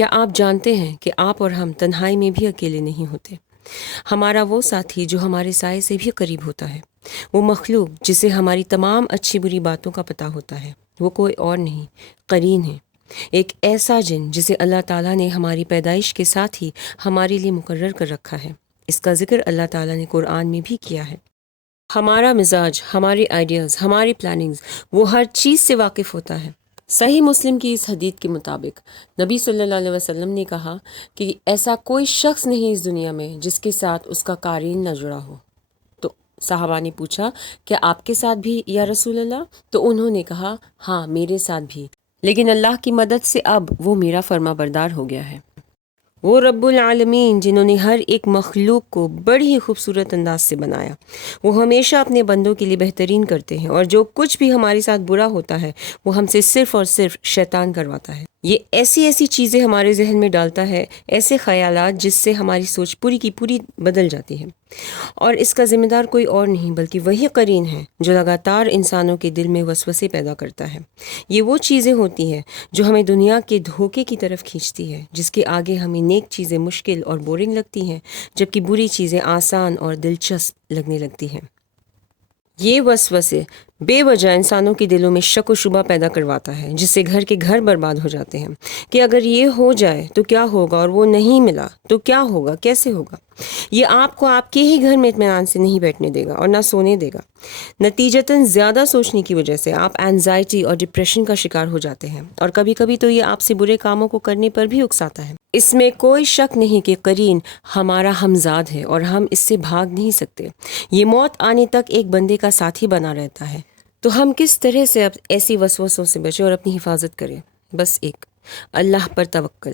کیا آپ جانتے ہیں کہ آپ اور ہم تنہائی میں بھی اکیلے نہیں ہوتے؟ ہمارا وہ ساتھی جو ہمارے سائے سے بھی قریب ہوتا ہے، وہ مخلوق جسے ہماری تمام اچھی بری باتوں کا پتہ ہوتا ہے، وہ کوئی اور نہیں، قرین ہے، ایک ایسا جن جسے اللہ تعالیٰ نے ہماری پیدائش کے ساتھ ہی ہمارے لیے مقرر کر رکھا ہے۔ اس کا ذکر اللہ تعالیٰ نے قرآن میں بھی کیا ہے۔ ہمارا مزاج، ہماری آئیڈیاز، ہماری پلاننگز، وہ ہر چیز سے واقف ہوتا ہے۔ صحیح مسلم کی اس حدیث کے مطابق نبی صلی اللہ علیہ وسلم نے کہا کہ ایسا کوئی شخص نہیں اس دنیا میں جس کے ساتھ اس کا قرین نہ جڑا ہو۔ تو صحابہ نے پوچھا، کیا آپ کے ساتھ بھی یا رسول اللہ؟ تو انہوں نے کہا، ہاں میرے ساتھ بھی، لیکن اللہ کی مدد سے اب وہ میرا فرما بردار ہو گیا ہے۔ وہ رب العالمین جنہوں نے ہر ایک مخلوق کو بڑی ہی خوبصورت انداز سے بنایا، وہ ہمیشہ اپنے بندوں کے لیے بہترین کرتے ہیں، اور جو کچھ بھی ہمارے ساتھ برا ہوتا ہے وہ ہم سے صرف اور صرف شیطان کرواتا ہے۔ یہ ایسی چیزیں ہمارے ذہن میں ڈالتا ہے، ایسے خیالات جس سے ہماری سوچ پوری کی پوری بدل جاتی ہے، اور اس کا ذمہ دار کوئی اور نہیں بلکہ وہی قرین ہے جو لگاتار انسانوں کے دل میں وسوسے پیدا کرتا ہے۔ یہ وہ چیزیں ہوتی ہیں جو ہمیں دنیا کے دھوکے کی طرف کھینچتی ہے، جس کے آگے ہمیں نیک چیزیں مشکل اور بورنگ لگتی ہیں، جبکہ بری چیزیں آسان اور دلچسپ لگنے لگتی ہیں۔ یہ وسوسے بے وجہ انسانوں کے دلوں میں شک و شبہ پیدا کرواتا ہے، جس سے گھر کے گھر برباد ہو جاتے ہیں کہ اگر یہ ہو جائے تو کیا ہوگا، اور وہ نہیں ملا تو کیا ہوگا، کیسے ہوگا۔ یہ آپ کو آپ کے ہی گھر میں اطمینان سے نہیں بیٹھنے دے گا اور نہ سونے دے گا۔ نتیجتاً زیادہ سوچنے کی وجہ سے آپ اینزائٹی اور ڈپریشن کا شکار ہو جاتے ہیں، اور کبھی کبھی تو یہ آپ سے برے کاموں کو کرنے پر بھی اکساتا ہے۔ اس میں کوئی شک نہیں کہ قرین ہمارا ہمزاد ہے اور ہم اس سے بھاگ نہیں سکتے۔ یہ موت آنے تک ایک بندے کا ساتھی بنا رہتا ہے۔ تو ہم کس طرح سے اب ایسی وسوسوں سے بچیں اور اپنی حفاظت کریں؟ بس ایک، اللہ پر توکل۔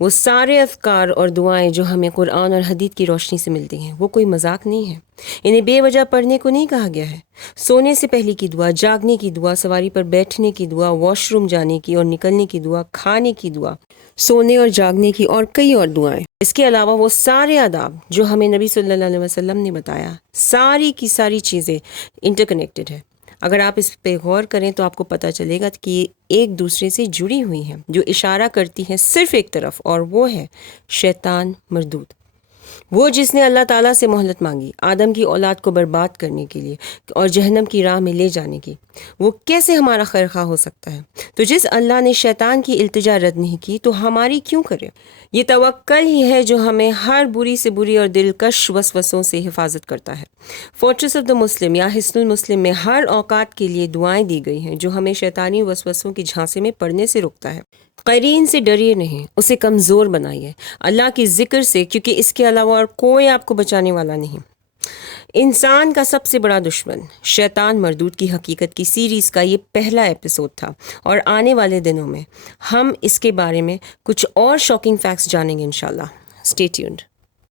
وہ سارے اذکار اور دعائیں جو ہمیں قرآن اور حدیث کی روشنی سے ملتی ہیں، وہ کوئی مذاق نہیں ہے۔ انہیں بے وجہ پڑھنے کو نہیں کہا گیا ہے۔ سونے سے پہلے کی دعا، جاگنے کی دعا، سواری پر بیٹھنے کی دعا، واش روم جانے کی اور نکلنے کی دعا، کھانے کی دعا، سونے اور جاگنے کی، اور کئی اور دعائیں۔ اس کے علاوہ وہ سارے آداب جو ہمیں نبی صلی اللہ علیہ وسلم نے بتایا، ساری کی ساری چیزیں انٹر کنیکٹڈ ہے۔ اگر آپ اس پہ غور کریں تو آپ کو پتہ چلے گا کہ یہ ایک دوسرے سے جڑی ہوئی ہیں، جو اشارہ کرتی ہیں صرف ایک طرف، اور وہ ہے شیطان مردود، وہ جس نے اللہ تعالیٰ سے مہلت مانگی آدم کی اولاد کو برباد کرنے کے لیے اور جہنم کی راہ میں لے جانے کی۔ وہ کیسے ہمارا خیرخواہ ہو سکتا ہے؟ تو جس اللہ نے شیطان کی التجا رد نہیں کی تو ہماری کیوں کرے؟ یہ توکل ہی ہے جو ہمیں ہر بری سے بری اور دلکش وسوسوں سے حفاظت کرتا ہے۔ فورٹریس آف دا مسلم یا حصن المسلم میں ہر اوقات کے لیے دعائیں دی گئی ہیں جو ہمیں شیطانی وسوسوں کی جھانسے میں پڑنے سے روکتا ہے۔ قرین سے ڈریے نہیں، اسے کمزور بنائیے اللہ کی ذکر سے، کیونکہ اس کے علاوہ اور کوئی آپ کو بچانے والا نہیں۔ انسان کا سب سے بڑا دشمن شیطان مردود کی حقیقت کی سیریز کا یہ پہلا ایپیسوڈ تھا، اور آنے والے دنوں میں ہم اس کے بارے میں کچھ اور شاکنگ فیکٹس جانیں گے انشاءاللہ۔ Stay tuned.